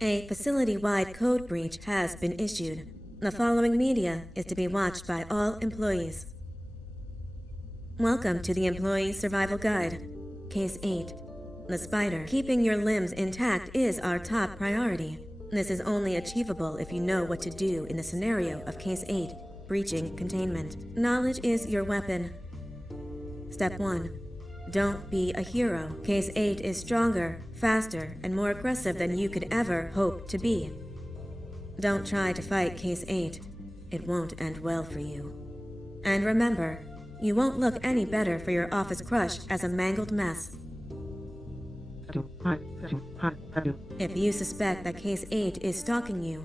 A facility-wide code breach has been issued. The following media is to be watched by all employees. Welcome to the Employee Survival Guide. Case 8. The spider. Keeping your limbs intact is our top priority. This is only achievable if you know what to do in the scenario of Case 8, breaching containment. Knowledge is your weapon. Step 1. Don't be a hero. Case 8 is stronger, faster, and more aggressive than you could ever hope to be. Don't try to fight Case 8. It won't end well for you. And remember, you won't look any better for your office crush as a mangled mess. If you suspect that Case 8 is stalking you,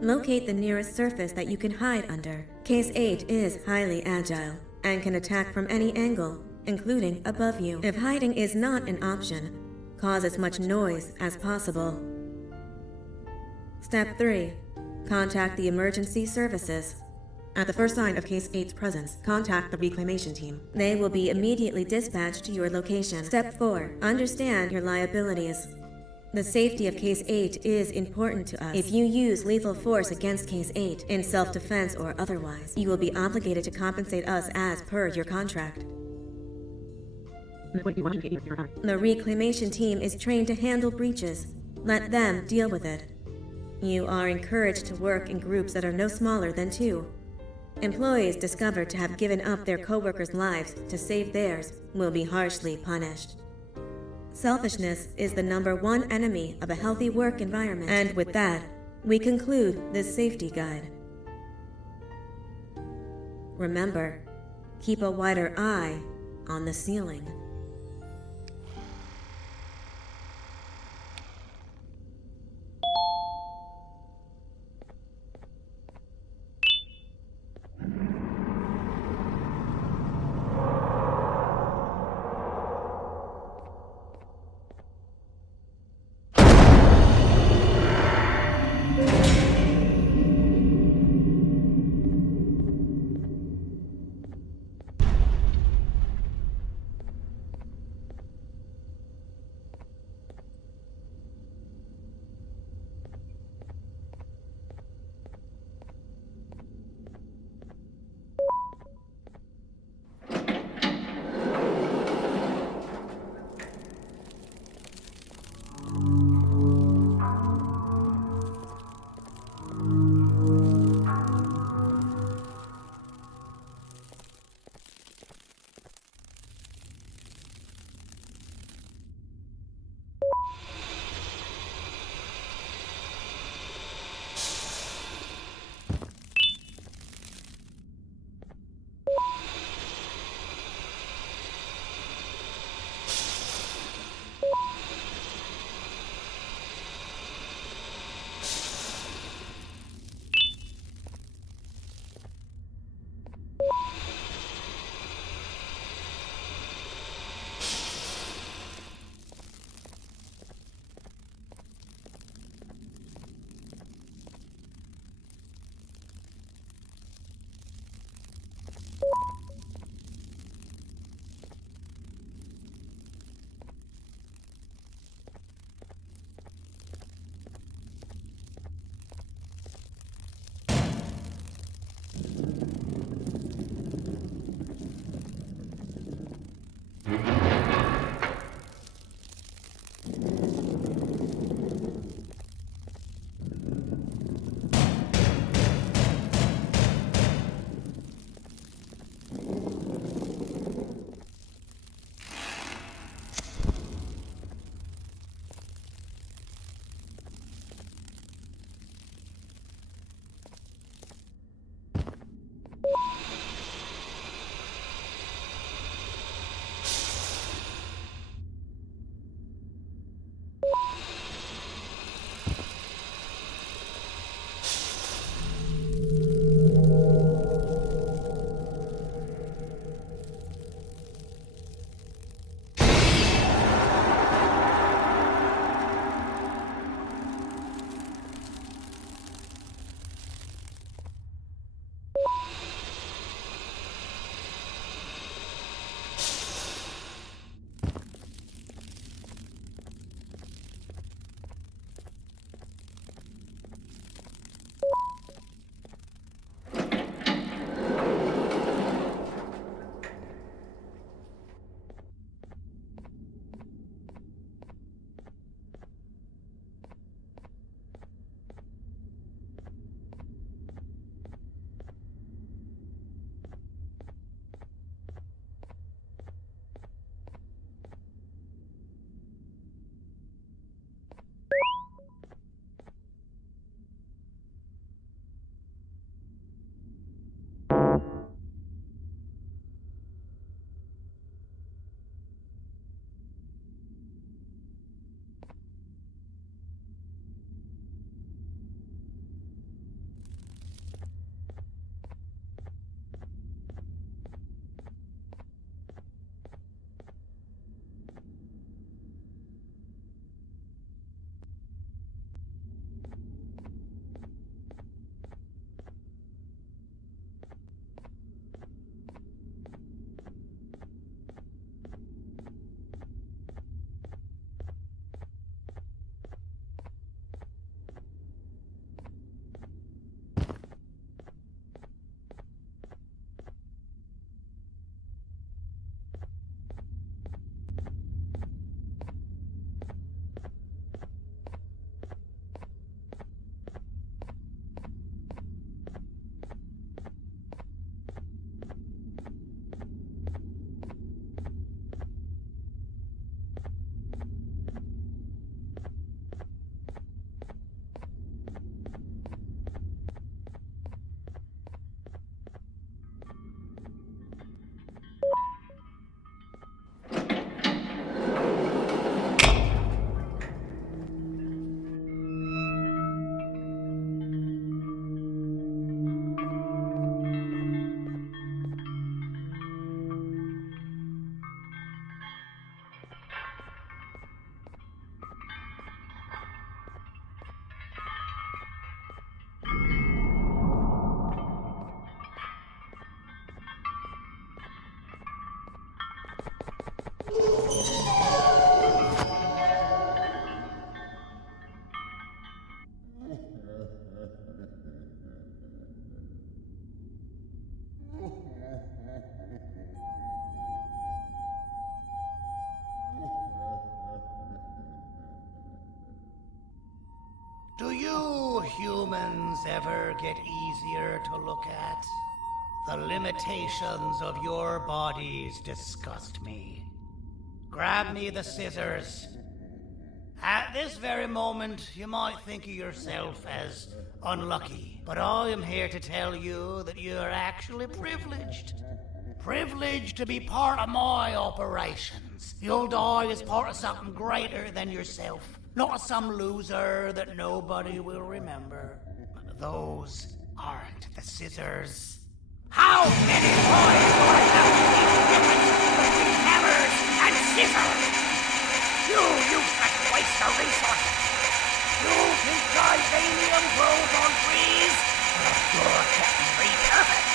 locate the nearest surface that you can hide under. Case 8 is highly agile and can attack from any angle, including above you. If hiding is not an option, cause as much noise as possible. Step 3. Contact the emergency services. At the first sign of Case 8's presence, contact the reclamation team. They will be immediately dispatched to your location. Step 4. Understand your liabilities. The safety of Case 8 is important to us. If you use lethal force against Case 8, in self-defense or otherwise, you will be obligated to compensate us as per your contract. The reclamation team is trained to handle breaches. Let them deal with it. You are encouraged to work in groups that are no smaller than 2. Employees discovered to have given up their co-workers' lives to save theirs will be harshly punished. Selfishness is the #1 enemy of a healthy work environment. And with that, we conclude this safety guide. Remember, keep a wider eye on the ceiling. humans ever get easier to look at? The limitations of your bodies disgust me. Grab me the scissors. At this very moment, you might think of yourself as unlucky, but I am here to tell you that you are actually privileged. Privileged to be part of my operations. You'll die as part of something greater than yourself, not some loser that nobody will remember. Those aren't the scissors. How many times do I have to teach the difference between hammers and scissors? You useless waste of resources. You think titanium grows on trees? You're getting repurposed.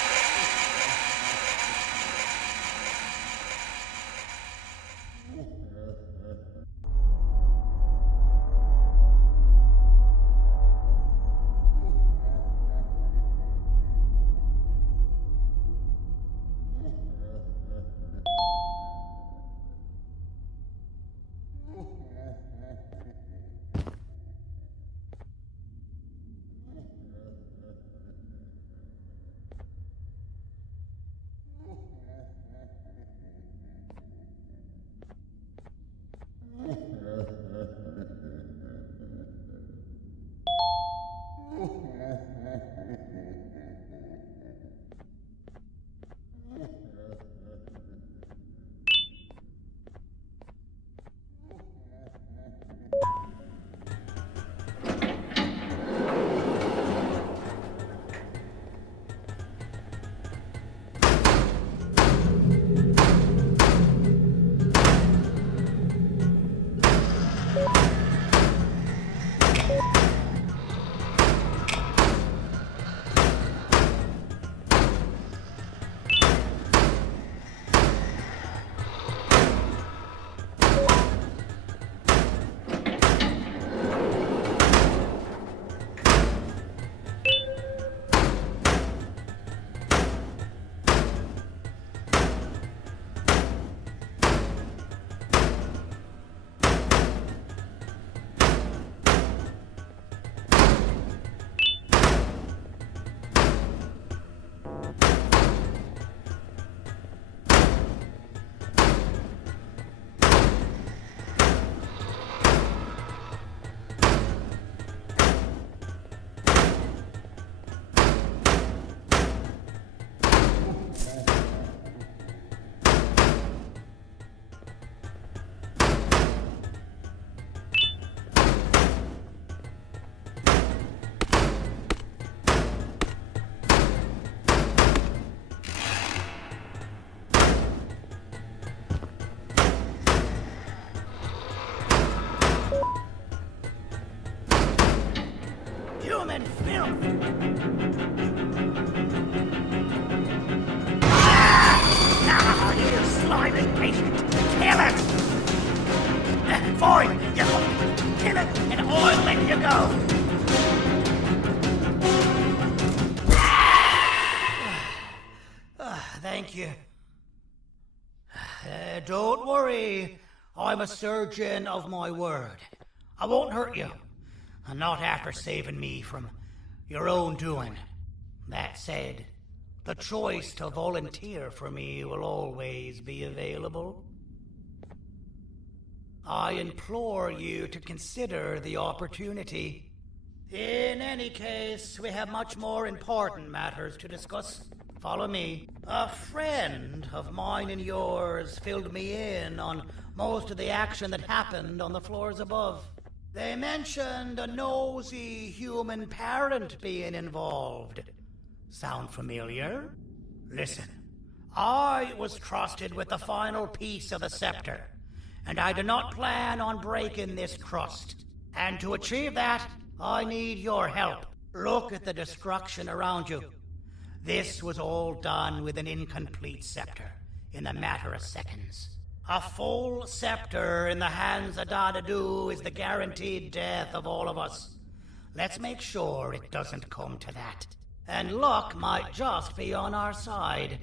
Human filth! Now, you slimy patient! Kill it! Fine, you kill it, and I'll let you go! Thank you. Don't worry. I'm a surgeon of my word. I won't hurt you. Not after saving me from your own doing. That said, the choice to volunteer for me will always be available. I implore you to consider the opportunity. In any case, we have much more important matters to discuss. Follow me. A friend of mine and yours filled me in on most of the action that happened on the floors above. They mentioned a nosy human parent being involved. Sound familiar? Listen, I was trusted with the final piece of the scepter, and I do not plan on breaking this trust. And to achieve that, I need your help. Look at the destruction around you. This was all done with an incomplete scepter, in a matter of seconds. A full scepter in the hands of Dadadu is the guaranteed death of all of us. Let's make sure it doesn't come to that. And luck might just be on our side.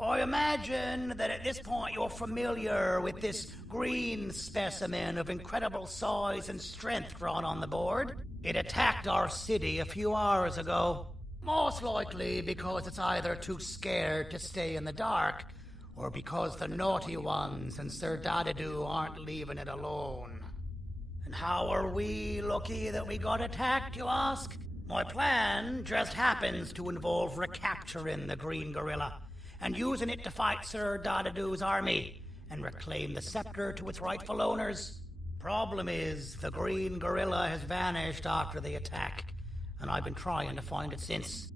I imagine that at this point you're familiar with this green specimen of incredible size and strength drawn on the board. It attacked our city a few hours ago. Most likely because it's either too scared to stay in the dark, or because the naughty ones and Sir Dadadu aren't leaving it alone. And how are we lucky that we got attacked, you ask? My plan just happens to involve recapturing the Green Gorilla and using it to fight Sir Dadadu's army and reclaim the scepter to its rightful owners. Problem is, the Green Gorilla has vanished after the attack, and I've been trying to find it since.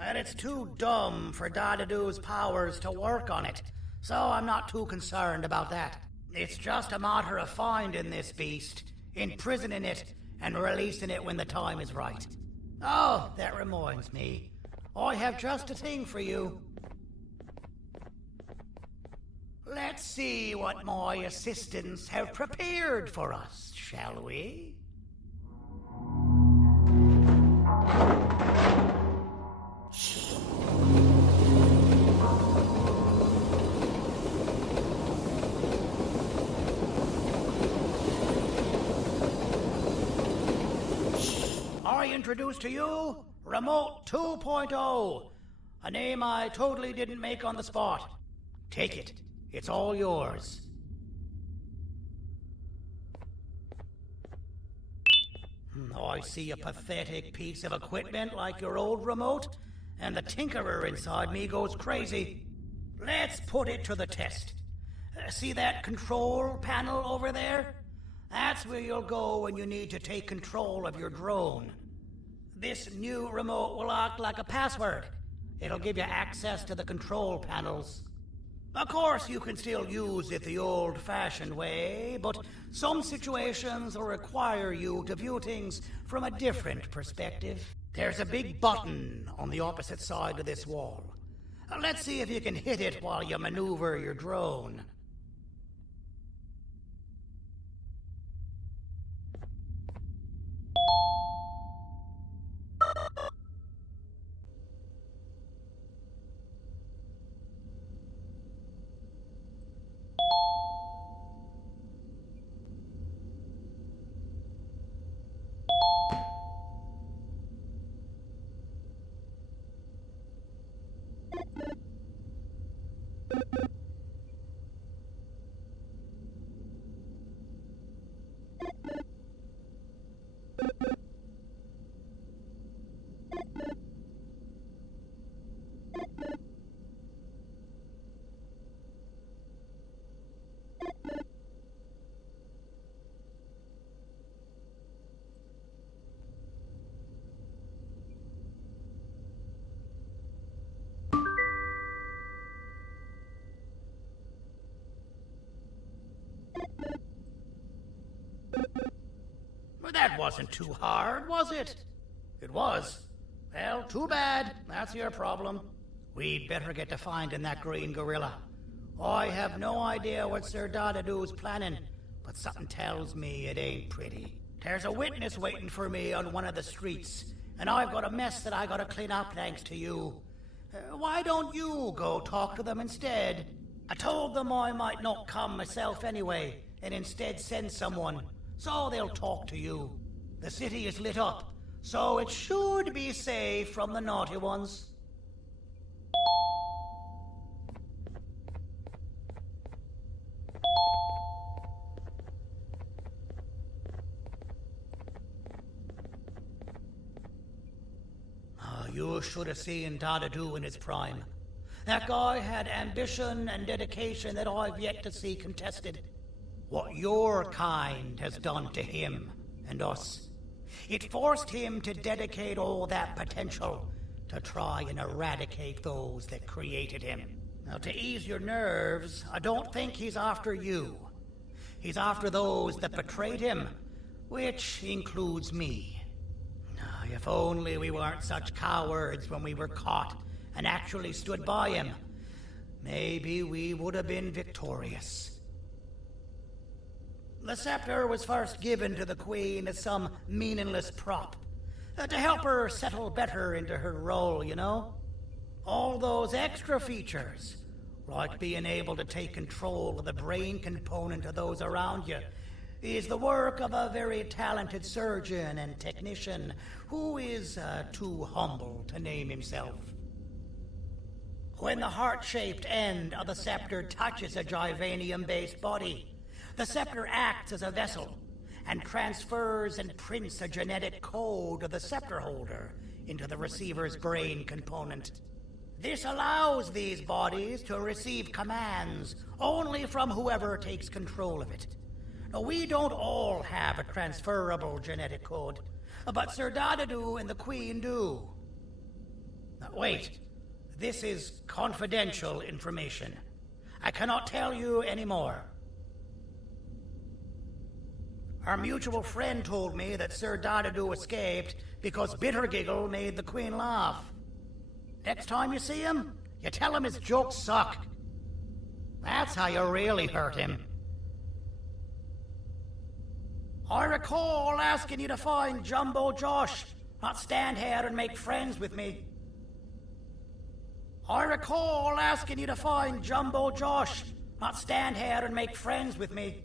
And it's too dumb for Dadadu's powers to work on it, so I'm not too concerned about that. It's just a matter of finding this beast, imprisoning it, and releasing it when the time is right. Oh, that reminds me. I have just a thing for you. Let's see what my assistants have prepared for us, shall we? I introduce to you Remote 2.0, a name I totally didn't make on the spot. Take it. It's all yours. I see a pathetic piece of equipment like your old remote, and the tinkerer inside me goes crazy. Let's put it to the test. See that control panel over there? That's where you'll go when you need to take control of your drone. This new remote will act like a password. It'll give you access to the control panels. Of course, you can still use it the old-fashioned way, but some situations will require you to view things from a different perspective. There's a big button on the opposite side of this wall. Let's see if you can hit it while you maneuver your drone. Well, that wasn't too hard, was it? It was. Well, too bad. That's your problem. We'd better get to finding that Green Gorilla. I have no idea what Sir Dadadu's planning, but something tells me it ain't pretty. There's a witness waiting for me on one of the streets, and I've got a mess that I gotta clean up thanks to you. Why don't you go talk to them instead? I told them I might not come myself anyway, and instead send someone, so they'll talk to you. The city is lit up, so it should be safe from the naughty ones. You should have seen Dadadu in his prime. That guy had ambition and dedication that I've yet to see contested. What your kind has done to him and us. It forced him to dedicate all that potential to try and eradicate those that created him. Now, to ease your nerves, I don't think he's after you. He's after those that betrayed him, which includes me. If only we weren't such cowards when we were caught and actually stood by him, maybe we would have been victorious. The scepter was first given to the Queen as some meaningless prop, to help her settle better into her role, you know? All those extra features, like being able to take control of the brain component of those around you, is the work of a very talented surgeon and technician who is too humble to name himself. When the heart-shaped end of the scepter touches a Givanium-based body, the scepter acts as a vessel and transfers and prints a genetic code of the scepter holder into the receiver's brain component. This allows these bodies to receive commands only from whoever takes control of it. Now, we don't all have a transferable genetic code, but Sir Dadadu and the Queen do. Now, wait. This is confidential information. I cannot tell you any more. Our mutual friend told me that Sir Dadadu escaped because Bittergiggle made the Queen laugh. Next time you see him, you tell him his jokes suck. That's how you really hurt him. I recall asking you to find Jumbo Josh, not stand here and make friends with me. I recall asking you to find Jumbo Josh, not stand here and make friends with me.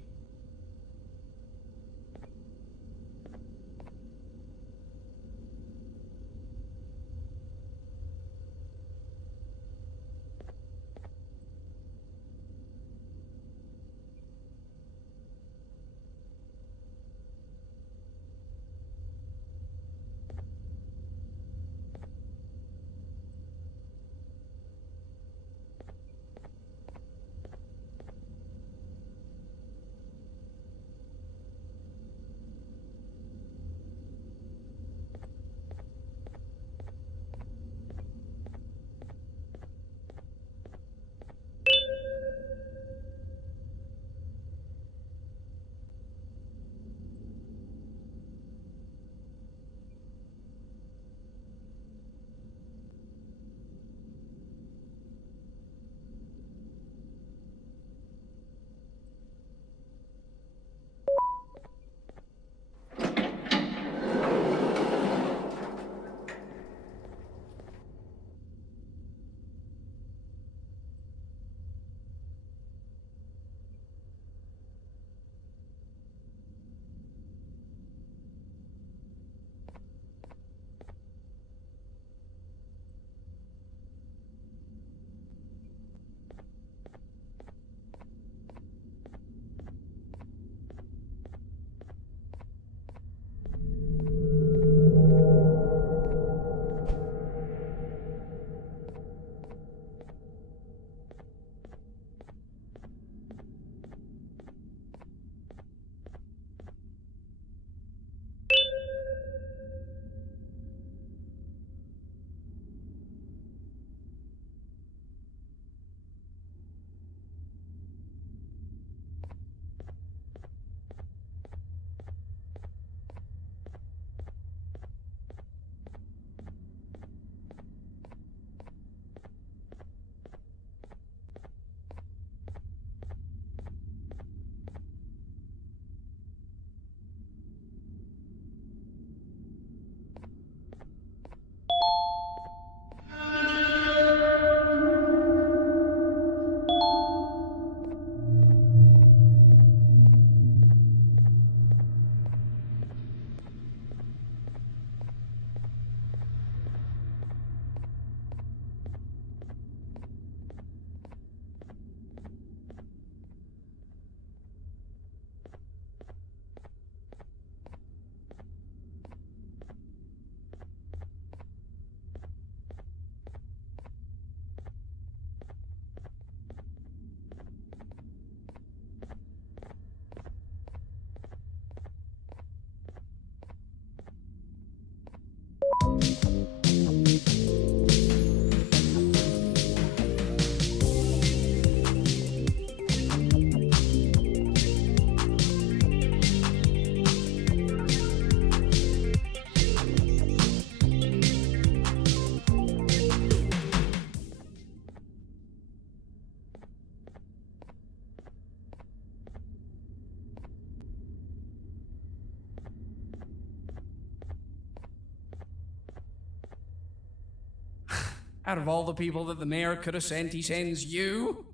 Out of all the people that the mayor could have sent, he sends you?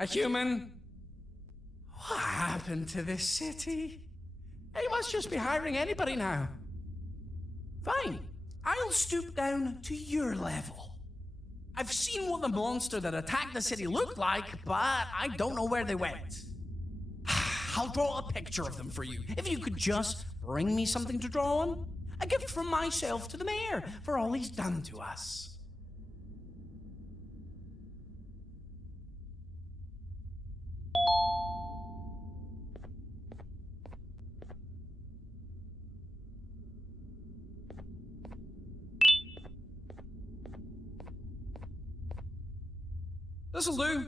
A human? What happened to this city? He must just be hiring anybody now. Fine, I'll stoop down to your level. I've seen what the monster that attacked the city looked like, but I don't know where they went. I'll draw a picture of them for you, if you could just bring me something to draw on. A gift from myself to the mayor for all he's done to us. This'll do.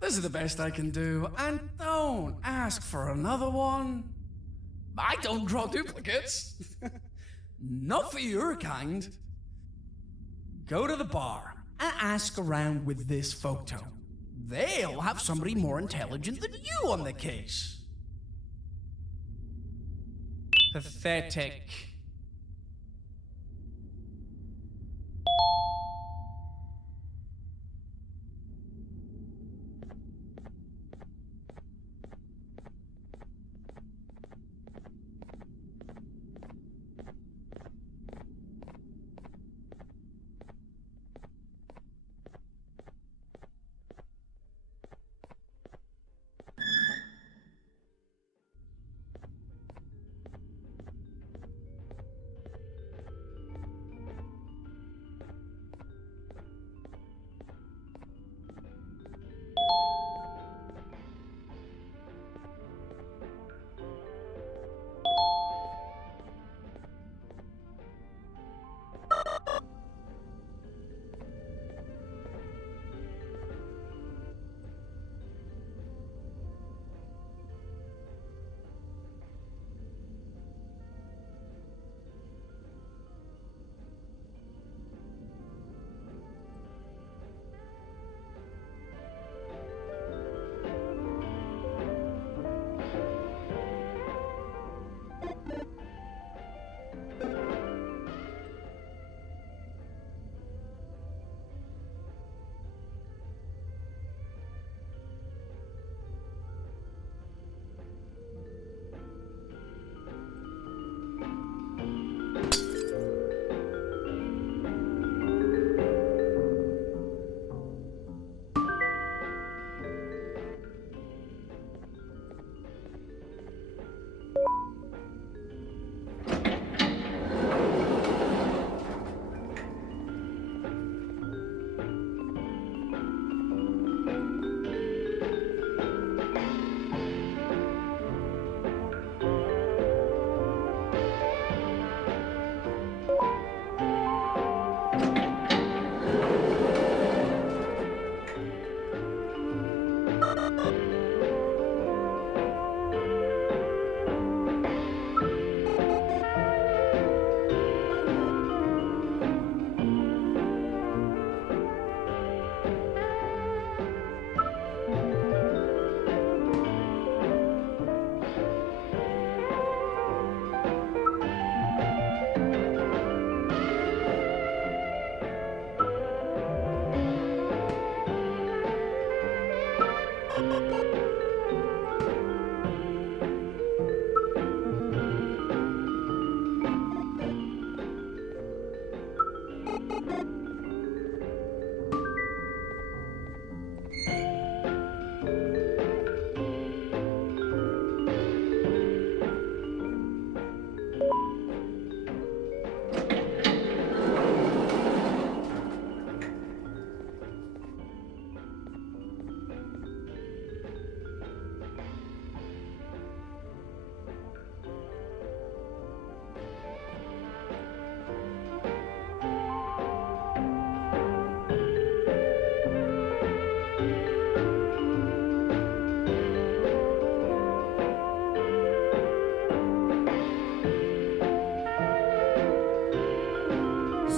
This is the best I can do, and don't ask for another one. I don't draw duplicates. Not for your kind. Go to the bar and ask around with this photo. They'll have somebody more intelligent than you on the case. Pathetic.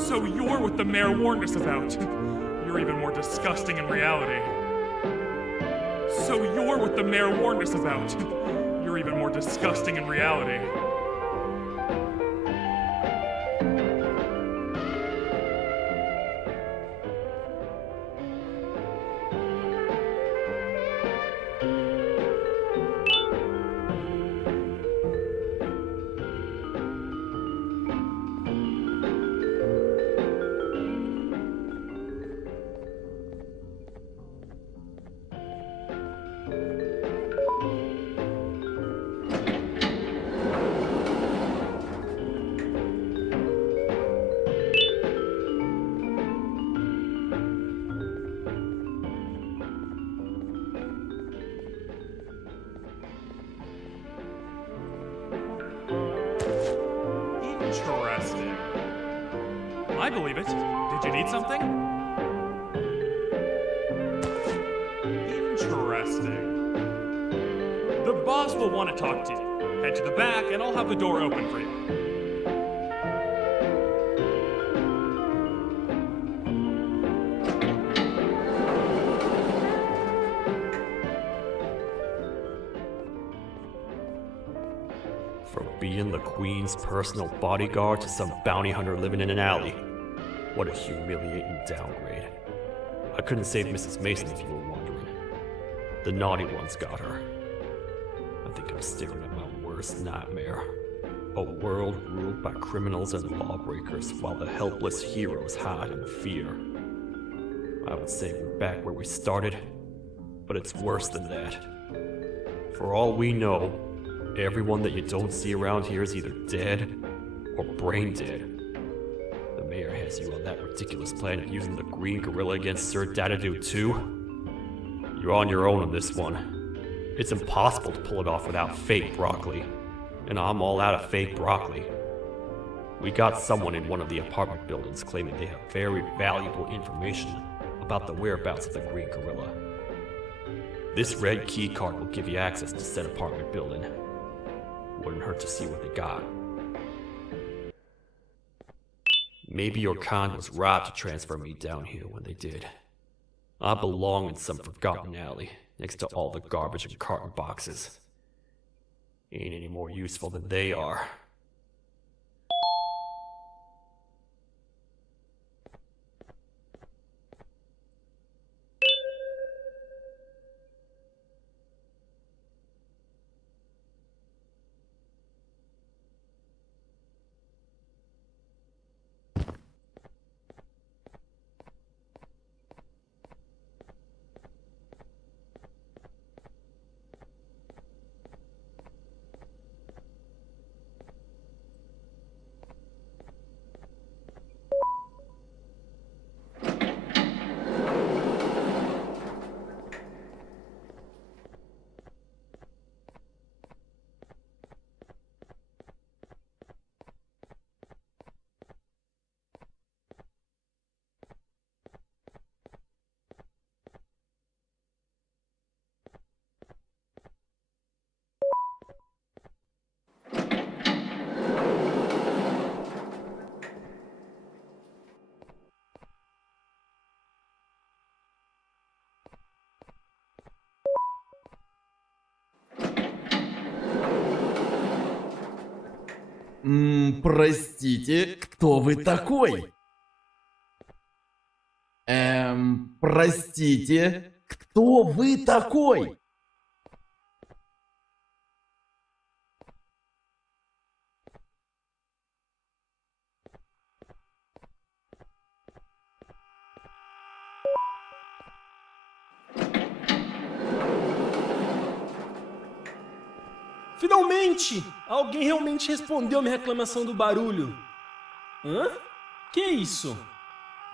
So you're what the mayor warned us about. You're even more disgusting in reality. So you're what the mayor warned us about. You're even more disgusting in reality. I believe it. Did you need something? Interesting. The boss will want to talk to you. Head to the back and I'll have the door open for you. From being the Queen's personal bodyguard to some bounty hunter living in an alley. What a humiliating downgrade. I couldn't save Mrs. Mason if you were wondering. The naughty ones got her. I think I'm staring at my worst nightmare. A world ruled by criminals and lawbreakers while the helpless heroes hide in fear. I would say we're back where we started, but it's worse than that. For all we know, everyone that you don't see around here is either dead or brain dead. The mayor has you on that ridiculous planet using the green gorilla against Sir Dadadoo too. You're on your own on this one. It's impossible to pull it off without fake broccoli. And I'm all out of fake broccoli. We got someone in one of the apartment buildings claiming they have very valuable information about the whereabouts of the green gorilla. This red key card will give you access to said apartment building. Wouldn't hurt to see what they got. Maybe your kind was right to transfer me down here when they did. I belong in some forgotten alley, next to all the garbage and carton boxes. Ain't any more useful than they are. Простите, кто вы такой? Простите, кто вы такой? Finalmente! Alguém realmente respondeu minha reclamação do barulho. Hã? Que isso?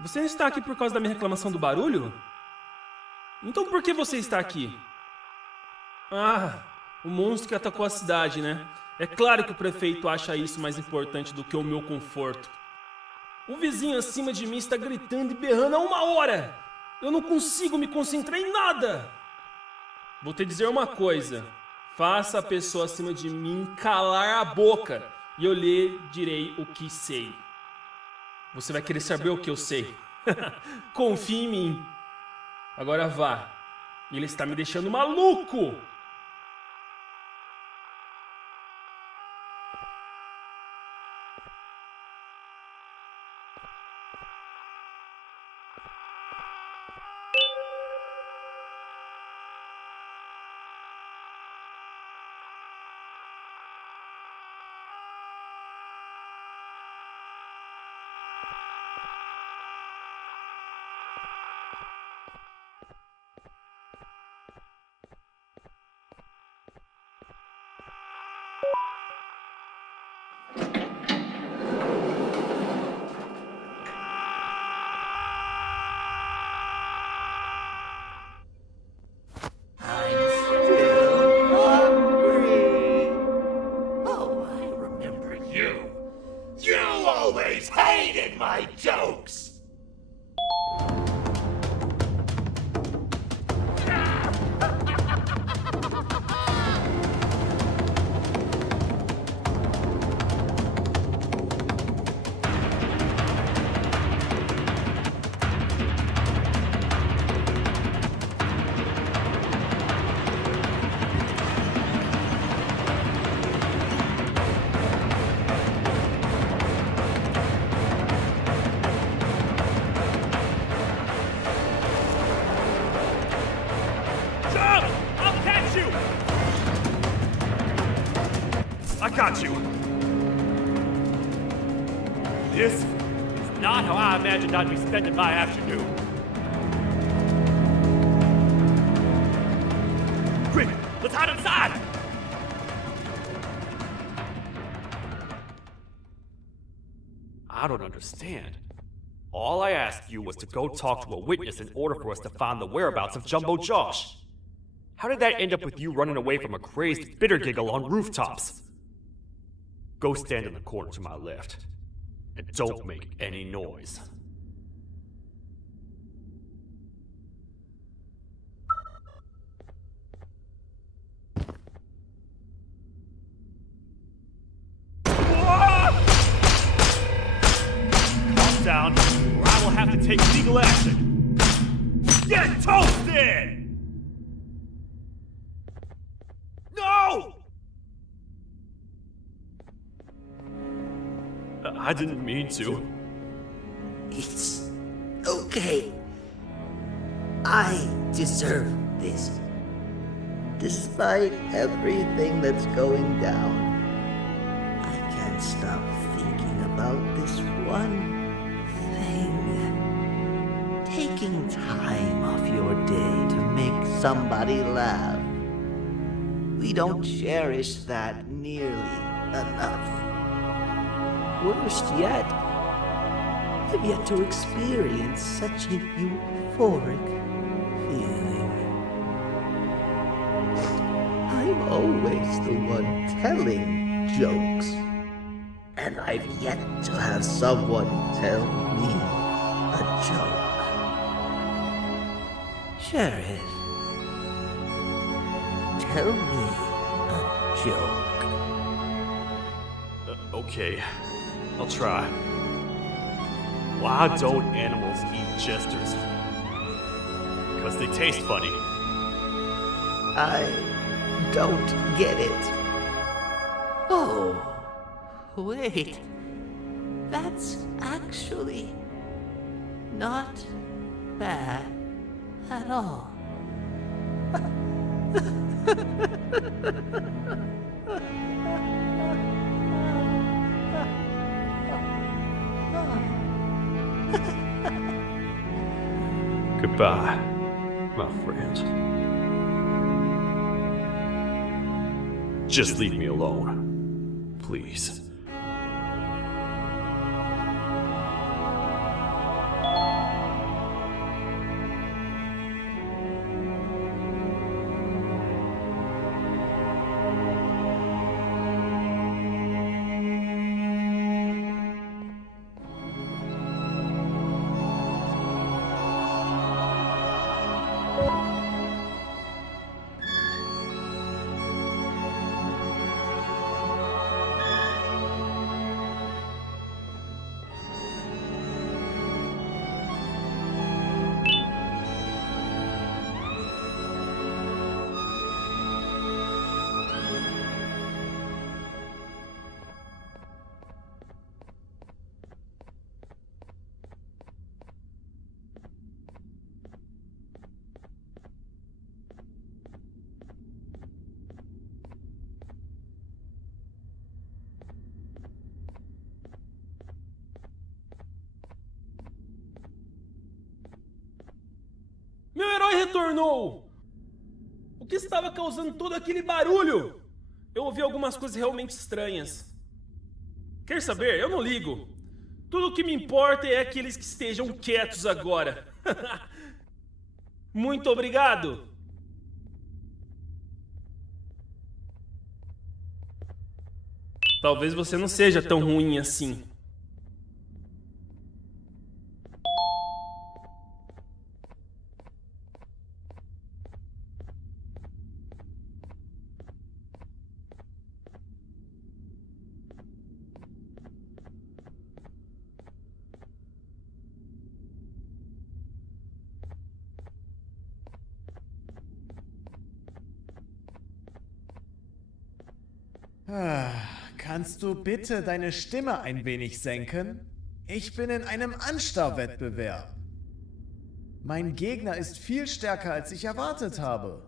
Você não está aqui por causa da minha reclamação do barulho? Então por que você está aqui? Ah, o monstro que atacou a cidade, né? É claro que o prefeito acha isso mais importante do que o meu conforto. O vizinho acima de mim está gritando e berrando há 1 hora! Eu não consigo me concentrar em nada! Vou te dizer uma coisa. Faça a pessoa acima de mim calar a boca e eu lhe direi o que sei. Você vai querer saber o que eu sei. Confie em mim. Agora vá. Ele está me deixando maluco. You always hated stealing my jokes! Jump! I'll catch you! I got you. This is not how I imagined I'd be spending my afternoon. Quick, let's hide inside! I don't understand. All I asked you was to go talk to a witness in order for us to find the whereabouts of Jumbo Josh. How did that end up with you running away from a crazed bitter giggle on rooftops? Go stand in the corner to my left. And don't make any noise. Calm down, or I will have to take legal action. Get toasted! No! I didn't mean to. It's okay. I deserve this. Despite everything that's going down, I can't stop thinking about this one thing. Taking time off your day to make somebody laugh. We don't cherish that nearly enough. Worst yet, I've yet to experience such a euphoric feeling. I'm always the one telling jokes, and I've yet to have someone tell me a joke. Sheriff, tell me a joke. Okay, I'll try. Why don't animals eat jesters? Because they taste funny. I don't get it. Oh, wait. That's actually not bad at all. Goodbye, my friend. Just leave me alone, please. Meu herói retornou! O que estava causando todo aquele barulho? Eu ouvi algumas coisas realmente estranhas. Quer saber? Eu não ligo. Tudo o que me importa é aqueles que estejam quietos agora. Muito obrigado! Talvez você não seja tão ruim assim. Kannst du bitte deine Stimme ein wenig senken? Ich bin in einem Anstarrwettbewerb. Mein Gegner ist viel stärker, als ich erwartet habe.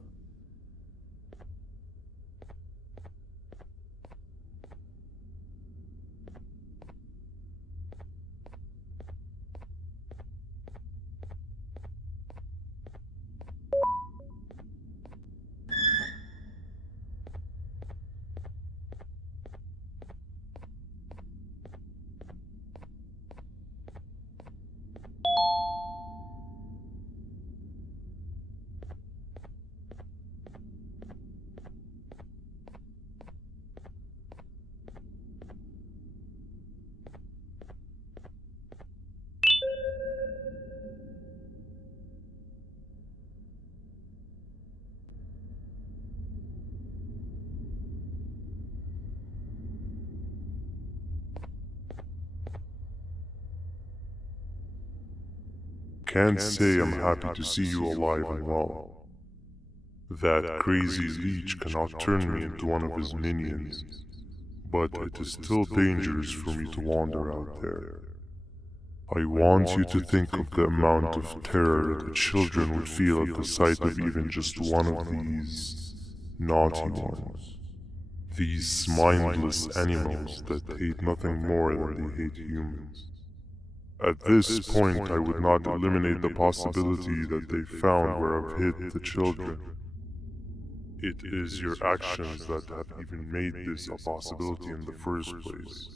Can't say I'm happy to see you alive and well. That crazy leech cannot turn me into one of his minions, but it is still dangerous for me to wander out there. I want you to think of the amount of terror that the children would feel at the sight of even just one of these naughty ones. These mindless animals that hate nothing more than they hate humans. At this point, I would not eliminate the possibility that they found where I've hid the children. It is your actions that have even made this a possibility in the first place.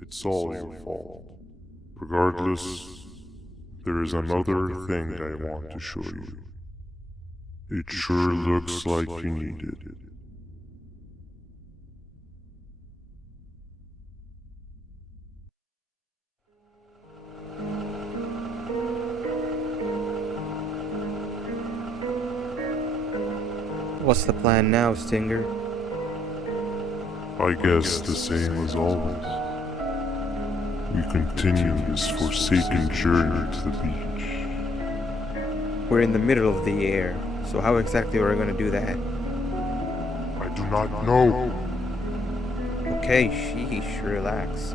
It's all your fault. Regardless, there is another thing I want to show you. It sure looks like you need it. What's the plan now, Stinger? I guess the same as always. We continue this forsaken journey to the beach. We're in the middle of the air, so how exactly are we going to do that? I do not know. Okay, sheesh, relax.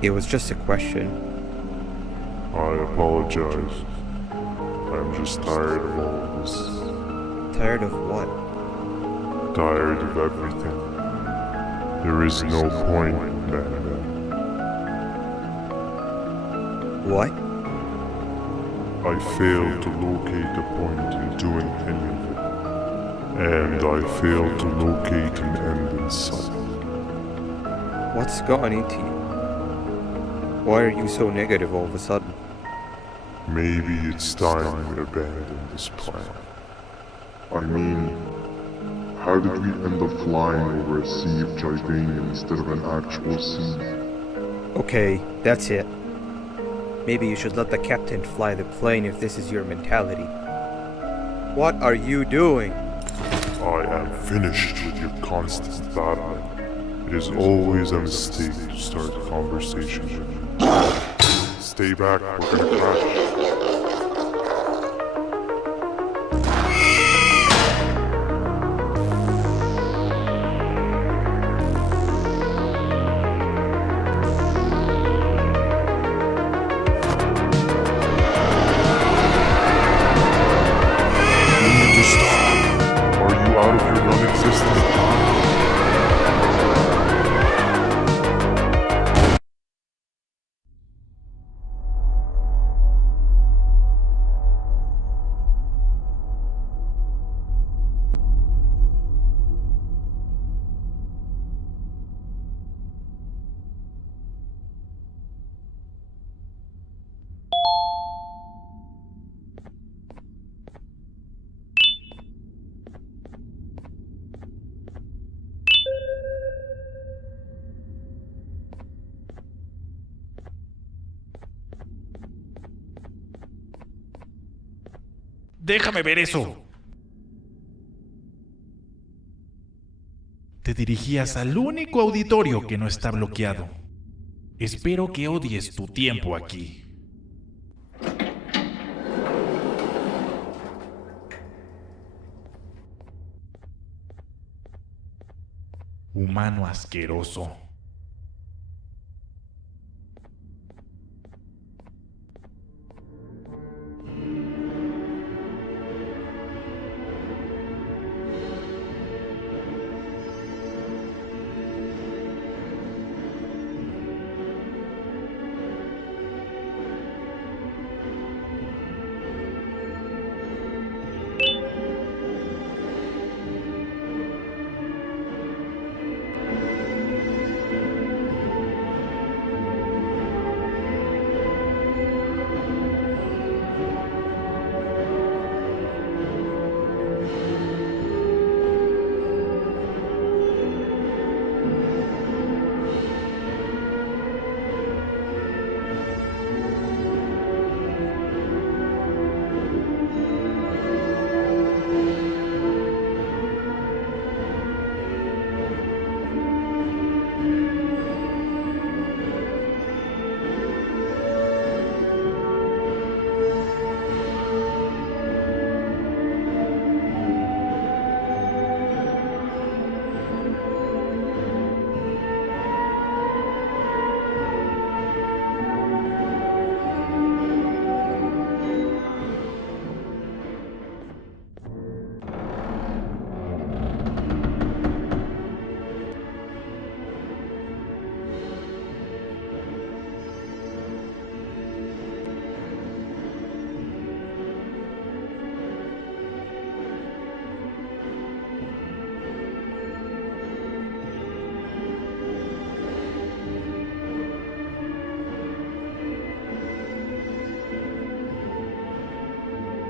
It was just a question. I apologize. I'm just tired of all of this. Tired of what? Tired of everything. There is no point, banban. What? I failed to locate a point in doing any of it. And I failed to locate an end in sight. What's gotten into you? Why are you so negative all of a sudden? Maybe it's time we abandon this plan. I mean, how did we end up flying over a sea of Jivania instead of an actual sea? Okay, that's it. Maybe you should let the captain fly the plane if this is your mentality. What are you doing? I am finished with your constant battling. It is always a mistake to start a conversation with you. Stay back, we're gonna crash. Déjame ver eso. Te dirigías al único auditorio que no está bloqueado. Espero que odies tu tiempo aquí. humano asqueroso.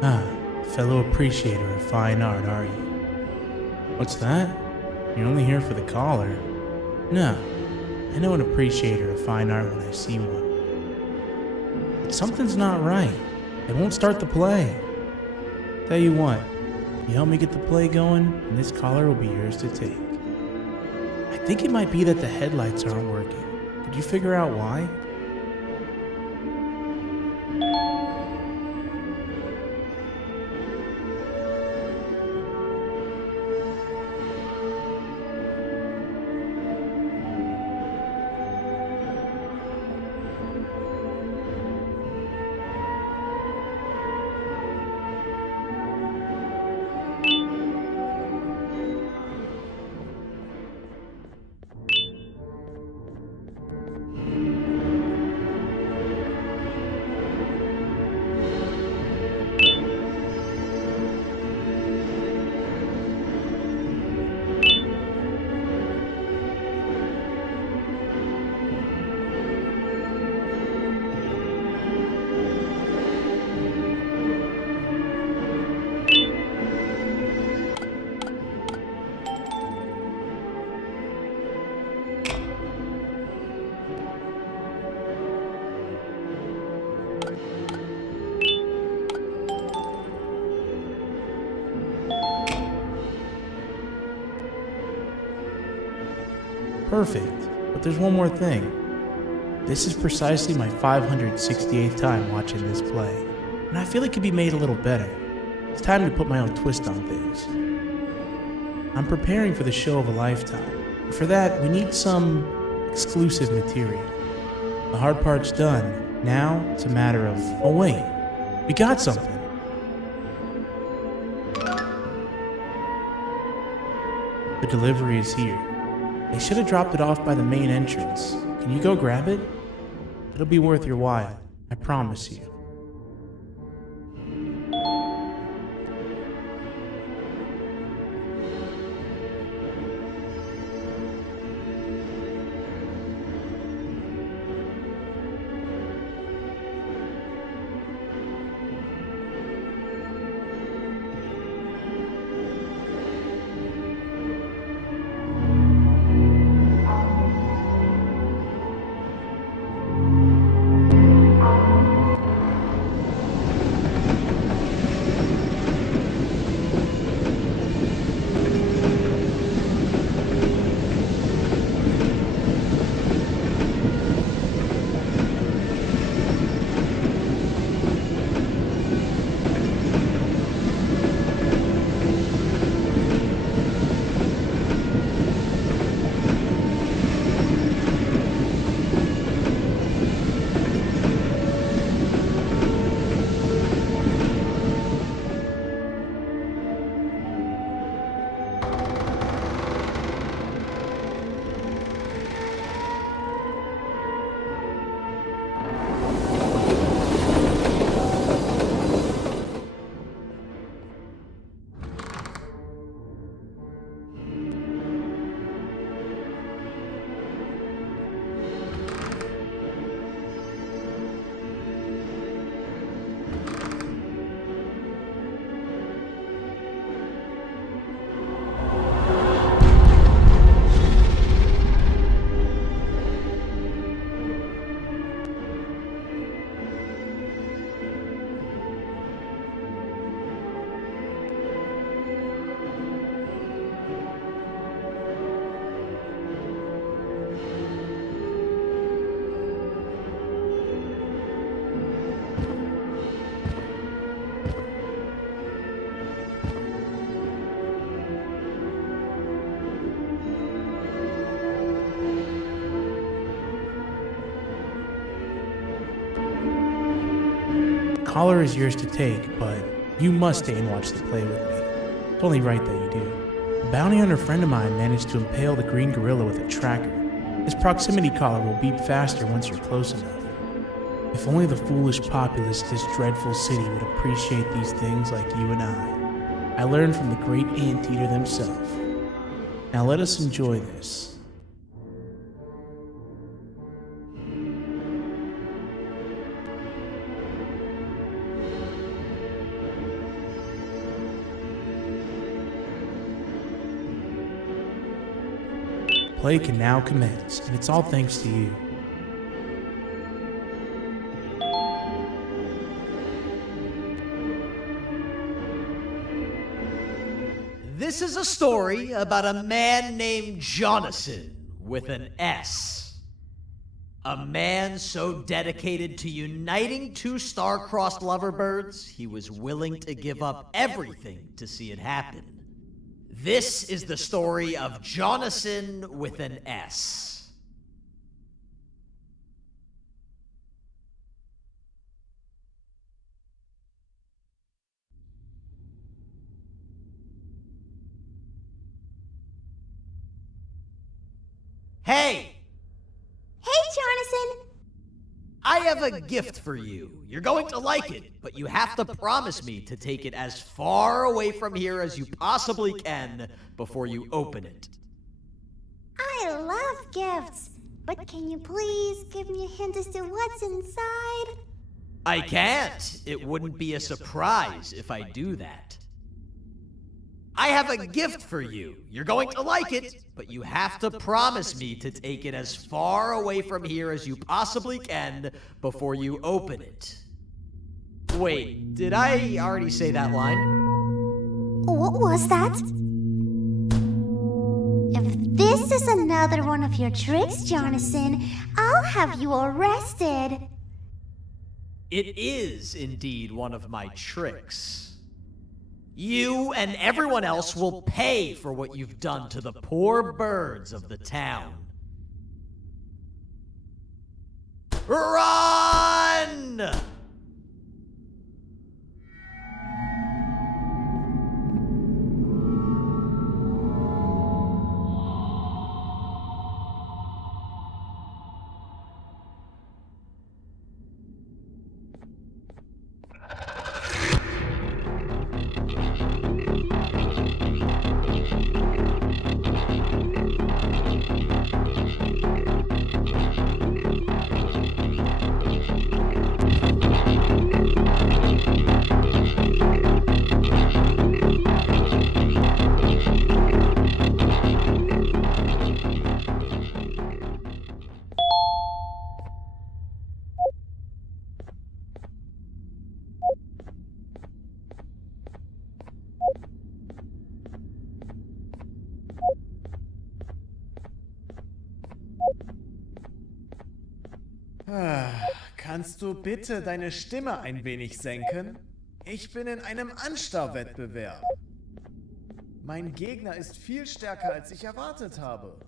Ah, fellow appreciator of fine art, are you? What's that? You're only here for the collar. No, I know an appreciator of fine art when I see one. But something's not right. They won't start the play. Tell you what, you help me get the play going, and this collar will be yours to take. I think it might be that the headlights aren't working. Could you figure out why? Perfect, but there's one more thing. This is precisely my 568th time watching this play, and I feel it could be made a little better. It's time to put my own twist on things. I'm preparing for the show of a lifetime, and for that we need some exclusive material. The hard part's done. Now it's a matter of, oh wait, we got something. The delivery is here. They should have dropped it off by the main entrance. Can you go grab it? It'll be worth your while, I promise you. collar is yours to take, but you must stay and watch the play with me. It's only right that you do. A bounty hunter friend of mine managed to impale the green gorilla with a tracker. His proximity collar will beep faster once you're close enough. If only the foolish populace of this dreadful city would appreciate these things like you and I learned from the great anteater themselves. Now let us enjoy this. Play can now commence, and it's all thanks to you. This is a story about a man named Jonathan with an S. A man so dedicated to uniting two star-crossed loverbirds, he was willing to give up everything to see it happen. This is the story of Jonathan with an S. Hey! Hey, Jonathan! I have a gift for you. You're going to like it, but you have to promise me to take it as far away from here as you possibly can before you open it. I love gifts, but can you please give me a hint as to what's inside? I can't. It wouldn't be a surprise if I do that. I have a gift for you. You're going to like it, but you have to promise me to take it as far away from here as you possibly can before you open it. Wait, did I already say that line? What was that? If this is another one of your tricks, Jonathan, I'll have you arrested. It is indeed one of my tricks. You and everyone else will pay for what you've done to the poor birds of the town. Run! Kannst du bitte deine Stimme ein wenig senken? Ich bin in einem Anstarrwettbewerb. Mein Gegner ist viel stärker, als ich erwartet habe.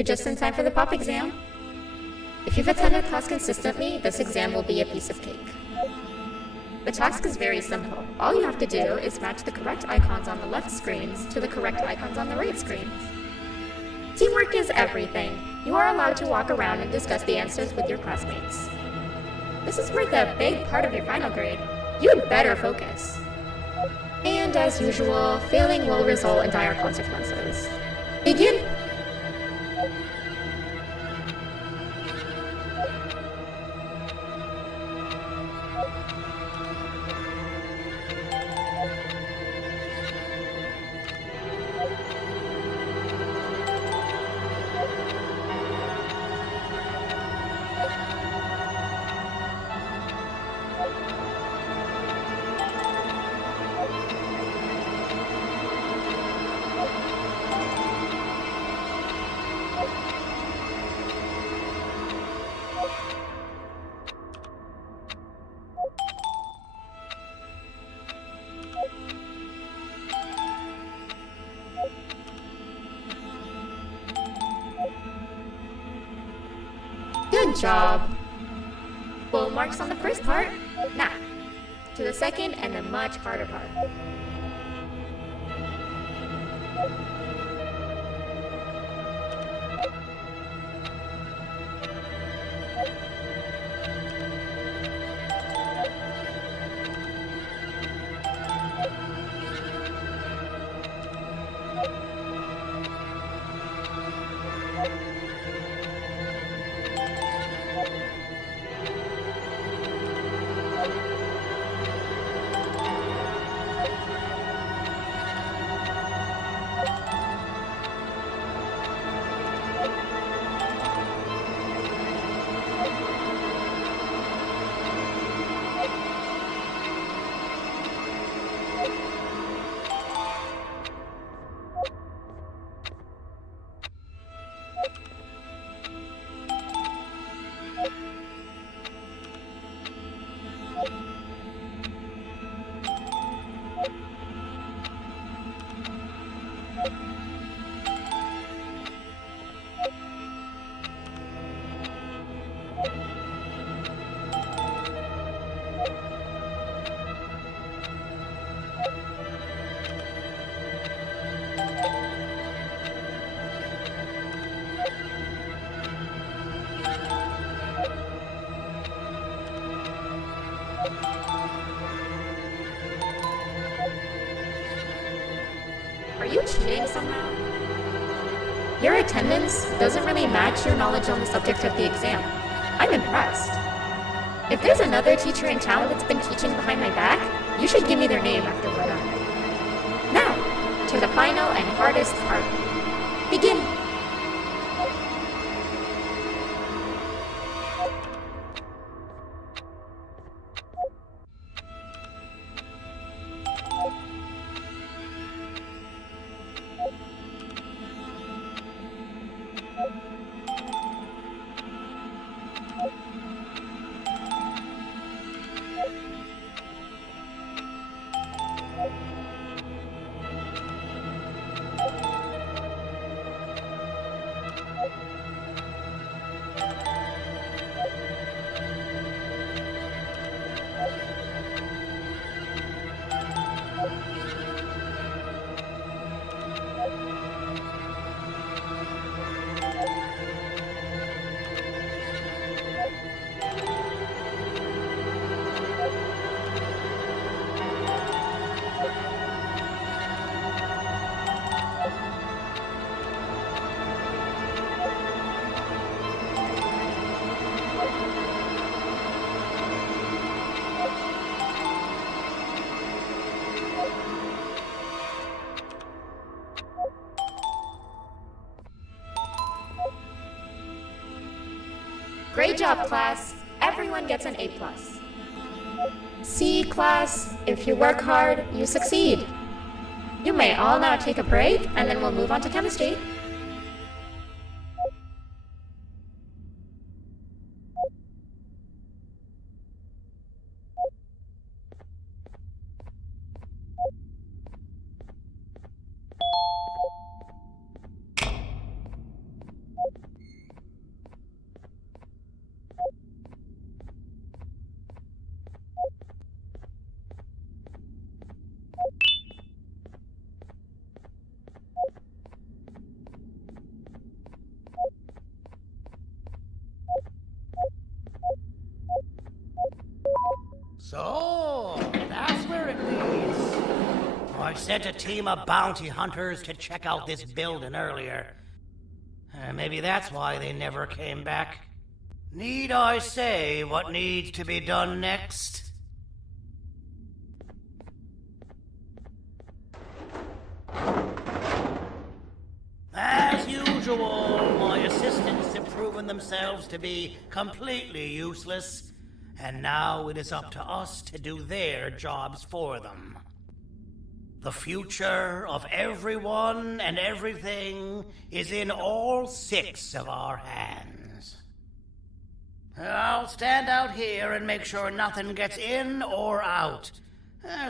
You're just in time for the pop exam. If you've attended class consistently, this exam will be a piece of cake. The task is very simple. All you have to do is match the correct icons on the left screens to the correct icons on the right screens. Teamwork is everything. You are allowed to walk around and discuss the answers with your classmates. This is worth a big part of your final grade. You'd better focus. And as usual, failing will result in dire consequences. Begin! Good job. Full marks on the first part. Now, to the second and the much harder part. Are you cheating somehow? Your attendance doesn't really match your knowledge on the subject of the exam. I'm impressed. If there's another teacher in town that's been teaching behind my back, you should give me their name after we're done. Now, to the final and hardest part. Begin! Great job, class. Everyone gets an A+. See, class, if you work hard, you succeed. You may all now take a break, and then we'll move on to chemistry. So, that's where it leads. I sent a team of bounty hunters to check out this building earlier. Maybe that's why they never came back. Need I say what needs to be done next? As usual, my assistants have proven themselves to be completely useless, and now it is up to us to do their jobs for them. The future of everyone and everything is in all 6 of our hands. I'll stand out here and make sure nothing gets in or out.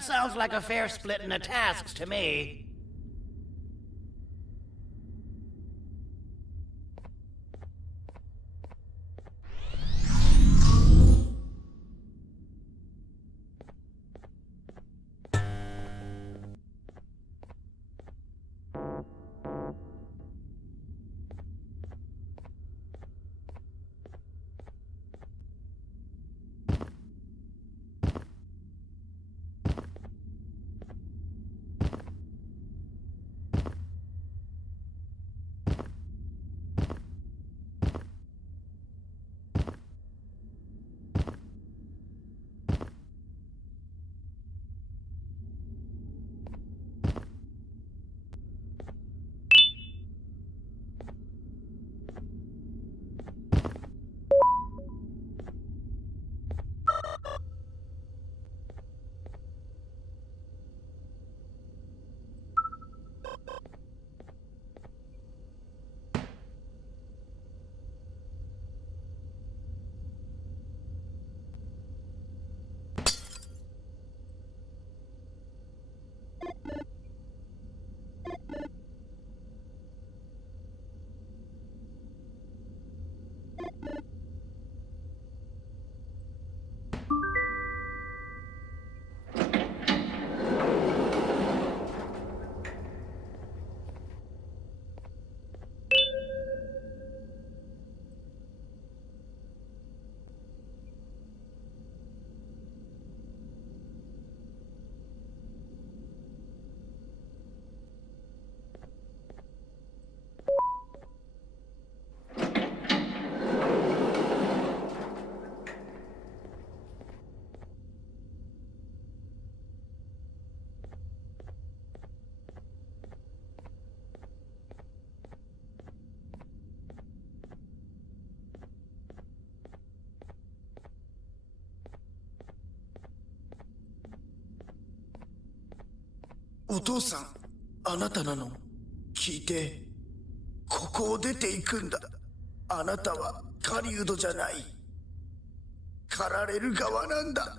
Sounds like a fair splitting of tasks to me.お父さん、あなたなの？聞いて、ここを出ていくんだ。あなたは狩人じゃない。狩られる側なんだ。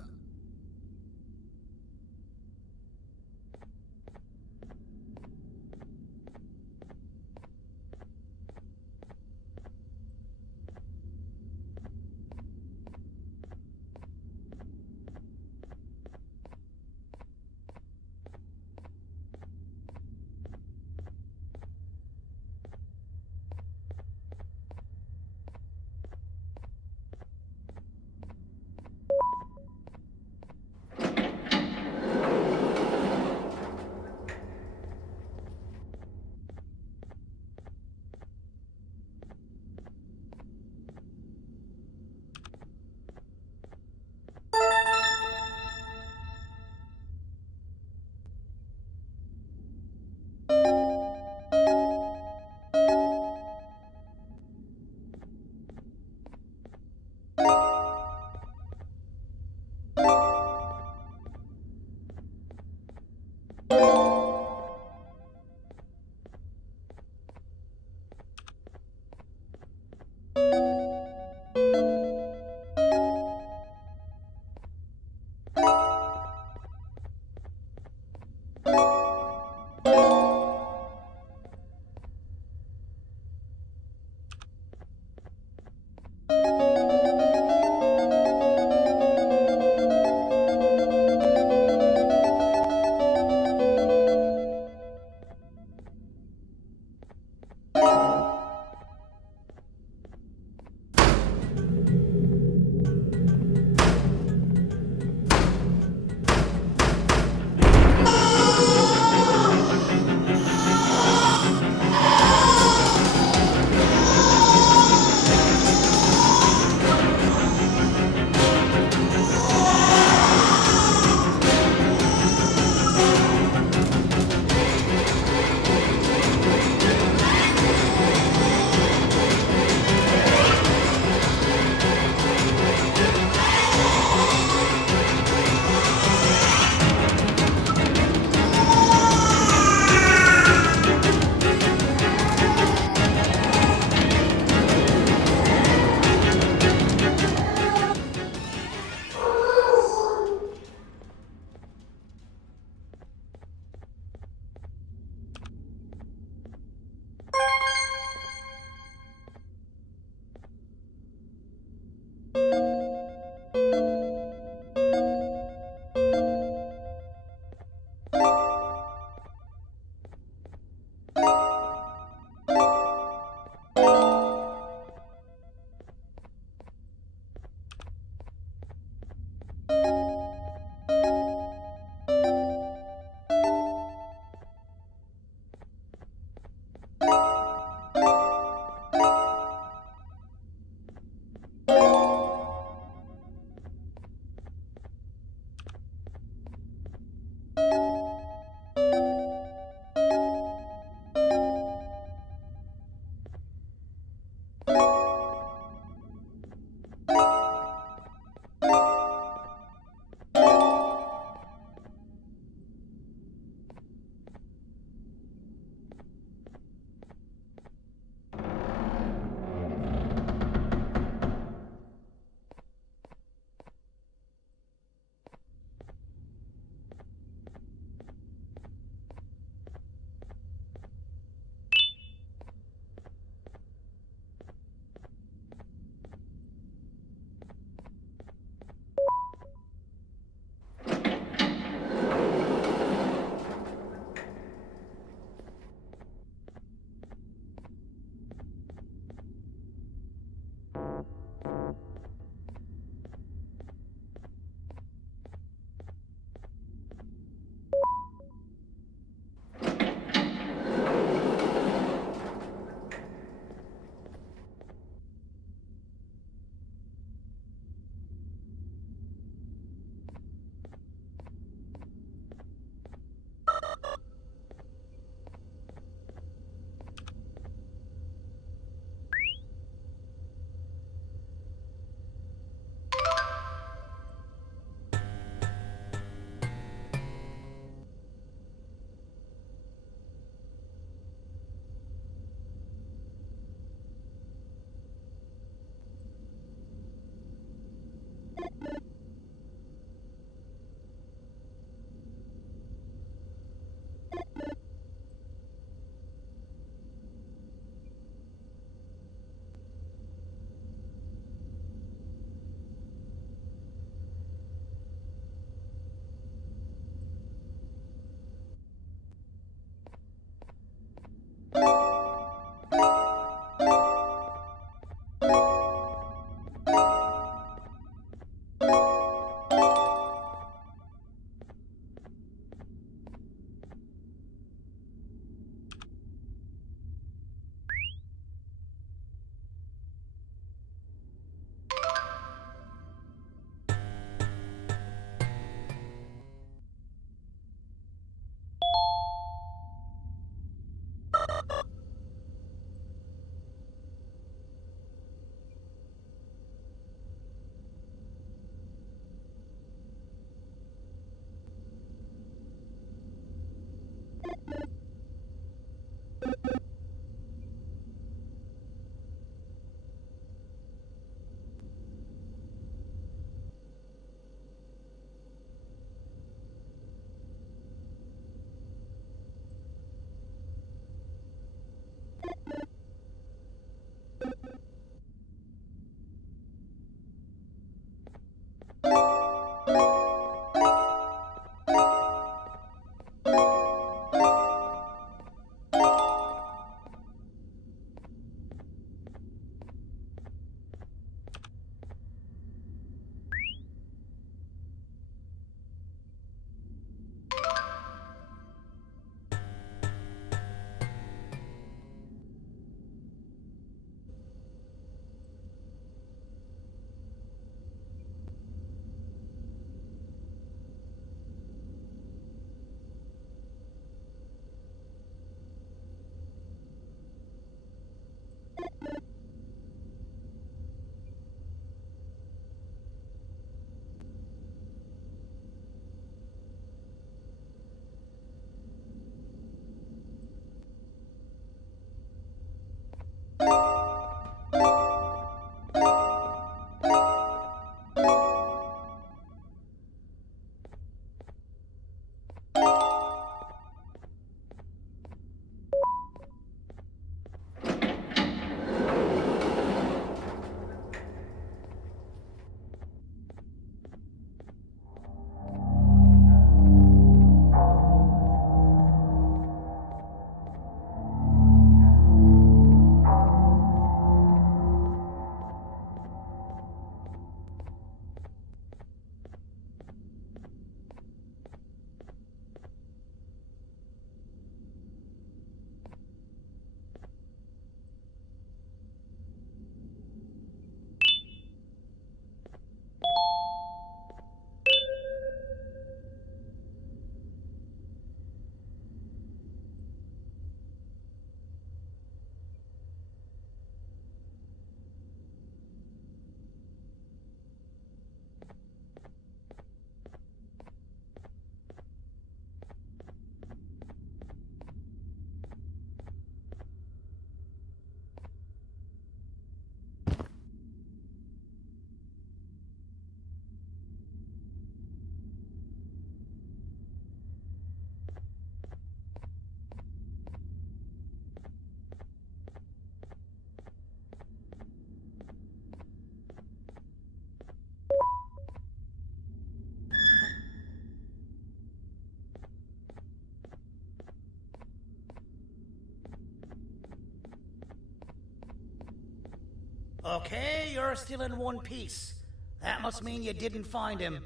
Okay, you're still in one piece. That must mean you didn't find him.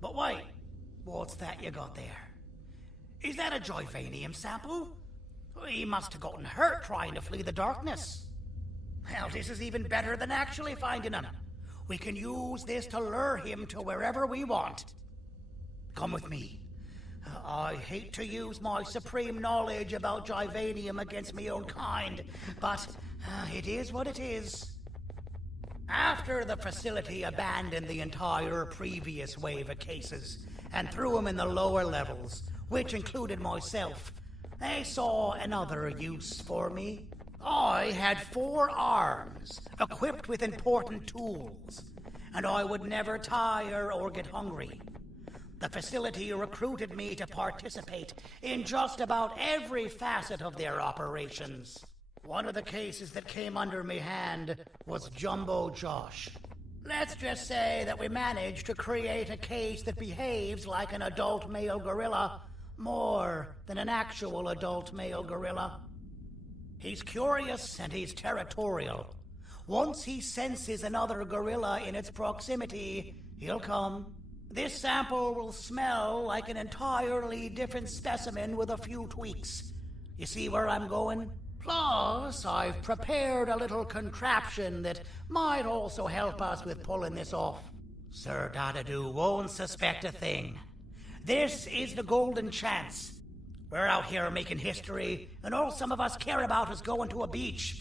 But wait, what's that you got there? Is that a Joyvanium sample? He must have gotten hurt trying to flee the darkness. Well, this is even better than actually finding him. We can use this to lure him to wherever we want. Come with me. I hate to use my supreme knowledge about Joyvanium against my own kind, but it is what it is. After the facility abandoned the entire previous wave of cases and threw them in the lower levels, which included myself, they saw another use for me. I had 4 arms, equipped with important tools, and I would never tire or get hungry. The facility recruited me to participate in just about every facet of their operations. One of the cases that came under me hand was Jumbo Josh. Let's just say that we managed to create a case that behaves like an adult male gorilla, more than an actual adult male gorilla. He's curious and he's territorial. Once he senses another gorilla in its proximity, he'll come. This sample will smell like an entirely different specimen with a few tweaks. You see where I'm going? Plus, I've prepared a little contraption that might also help us with pulling this off. Sir Dadadoo won't suspect a thing. This is the golden chance. We're out here making history, and all some of us care about is going to a beach.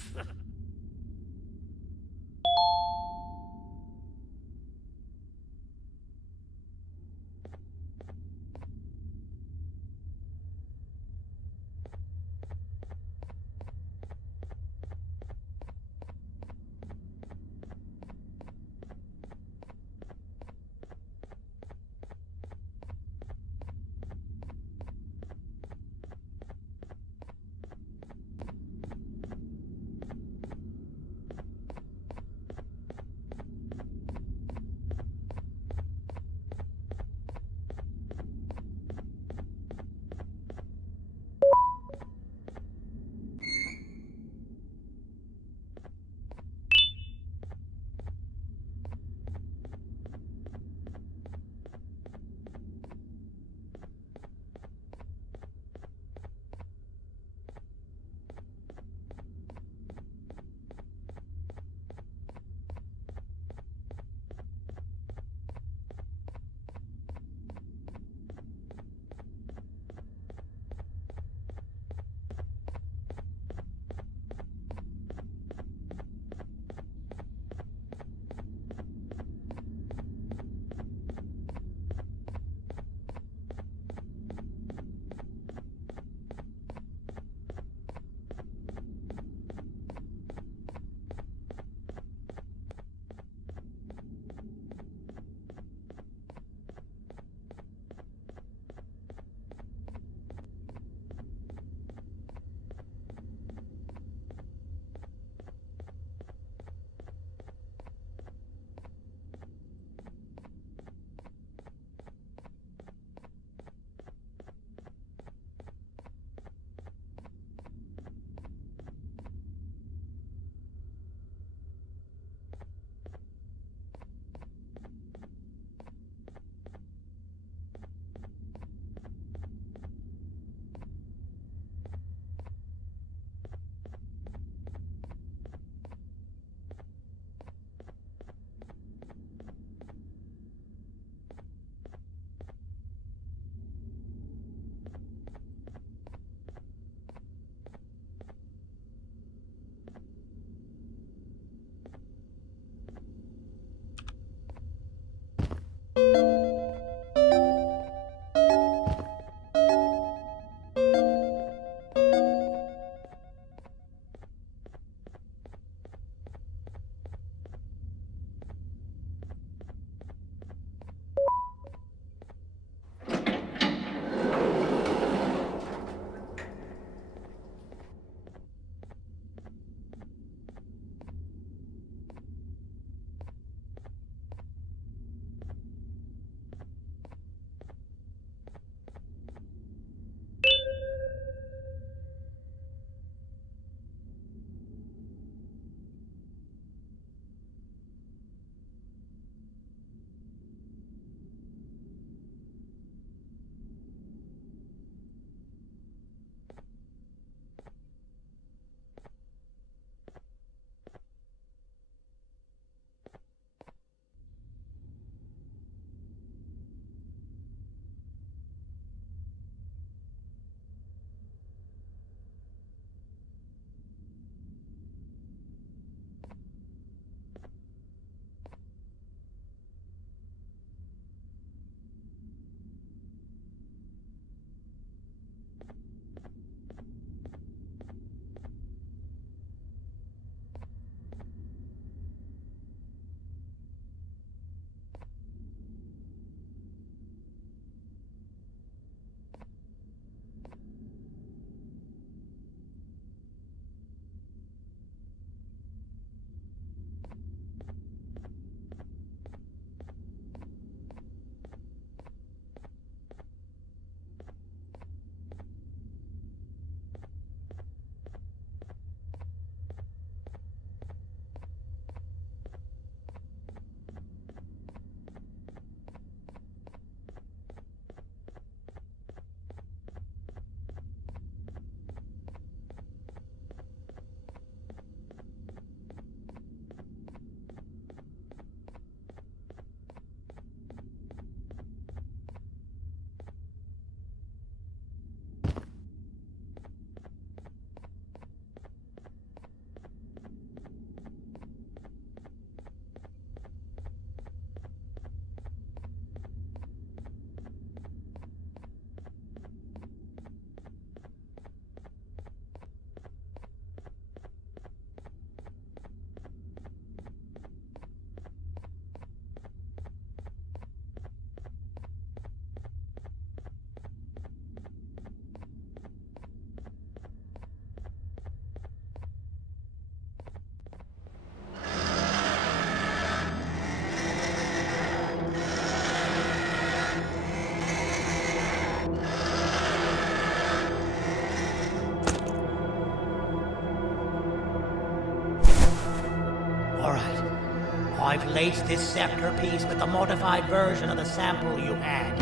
I've laced this scepter piece with the modified version of the sample you had.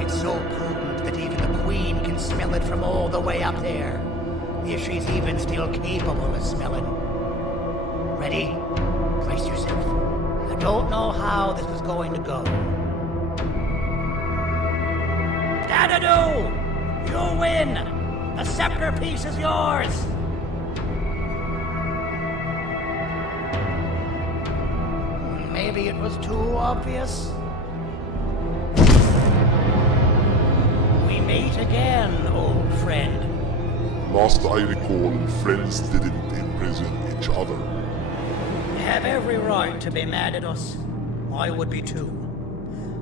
It's so potent that even the Queen can smell it from all the way up there, if she's even still capable of smelling. Ready? Brace yourself. I don't know how this is going to go. Dadadoo! You win! The scepter piece is yours! Maybe it was too obvious. We meet again, old friend. Last I recall, friends didn't imprison each other. You have every right to be mad at us. I would be too.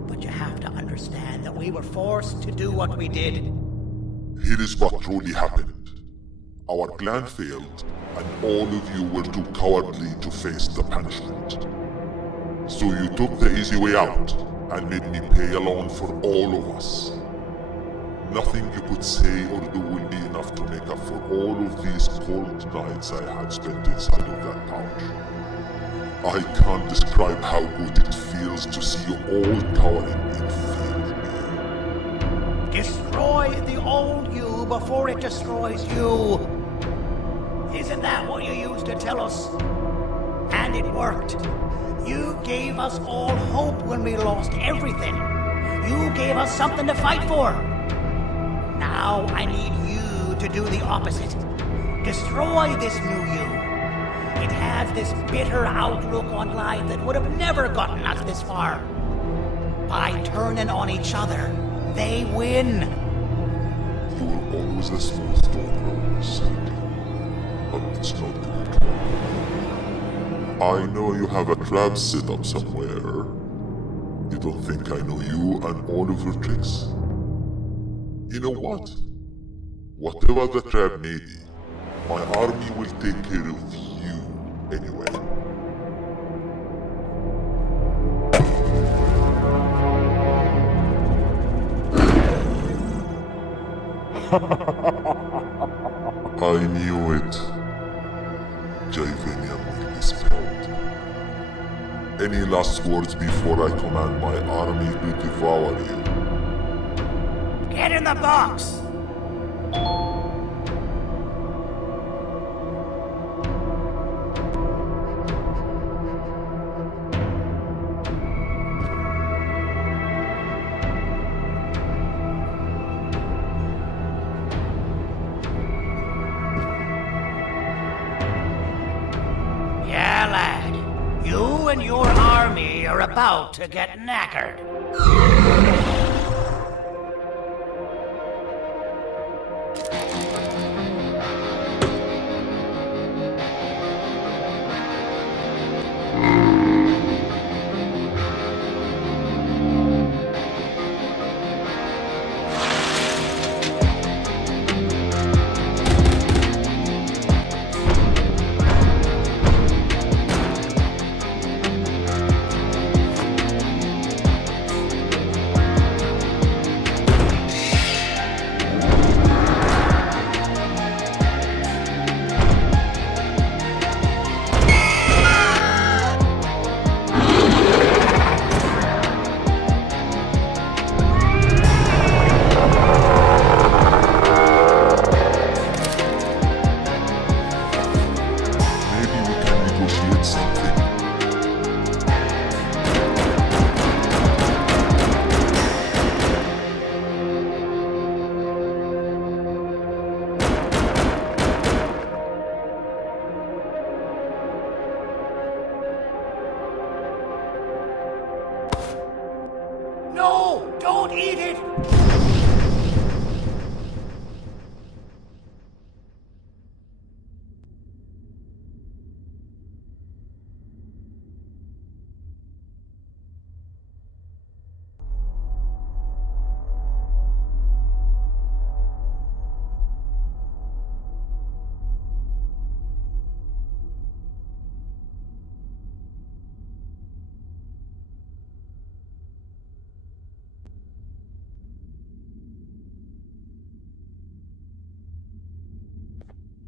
But you have to understand that we were forced to do what we did. Here is what truly happened. Our plan failed, and all of you were too cowardly to face the punishment. So you took the easy way out, and made me pay along for all of us. Nothing you could say or do will be enough to make up for all of these cold nights I had spent inside of that pouch. I can't describe how good it feels to see you all cowering in fear of me. Destroy the old you before it destroys you. Isn't that what you used to tell us? And it worked. You gave us all hope when we lost everything. You gave us something to fight for. Now I need you to do the opposite. Destroy this new you. It has this bitter outlook on life that would have never gotten us this far. By turning on each other, they win. You were always a smooth talker, Sandy. But it's not gonna talk. I know you have a trap set up somewhere. You don't think I know you and all of your tricks? You know what? Whatever the trap may be, my army will take care of you anyway. I knew it. Javanian will be spelled. Any last words before I command my army to devour you? Get in the box! Yeah, lad. You and your army are about to get knackered. No! Don't eat it!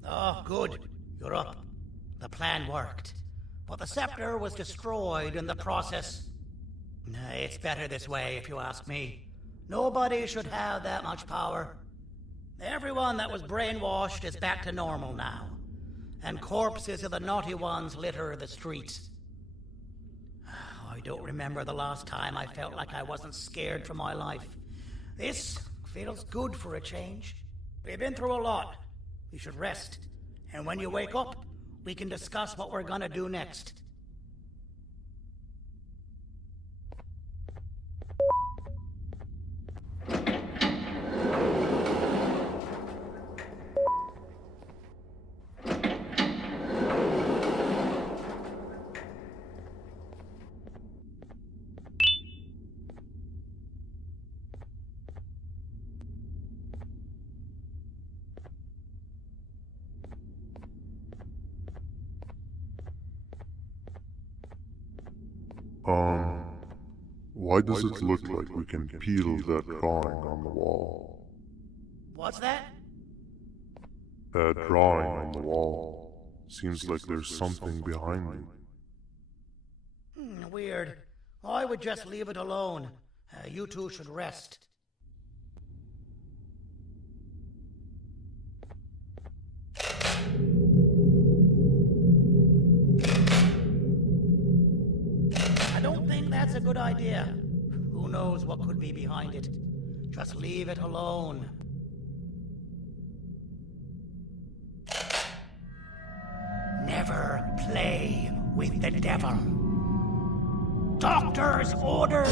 Oh, good. You're up. The plan worked. but the scepter was destroyed in the process. It's better this way, if you ask me. Nobody should have that much power. Everyone that was brainwashed is back to normal now, and corpses of the naughty ones litter the streets. I don't remember the last time I felt like I wasn't scared for my life. This feels good for a change. We've been through a lot. You should rest, and when you wake up, we can discuss what we're gonna do next. Why does it look like we can peel that drawing on the wall? What's that? That drawing on the wall. Seems like there's something behind it. Weird. I would just leave it alone. You two should rest. I don't think that's a good idea. Who knows what could be behind it? Just leave it alone. Never play with the devil. Doctor's orders!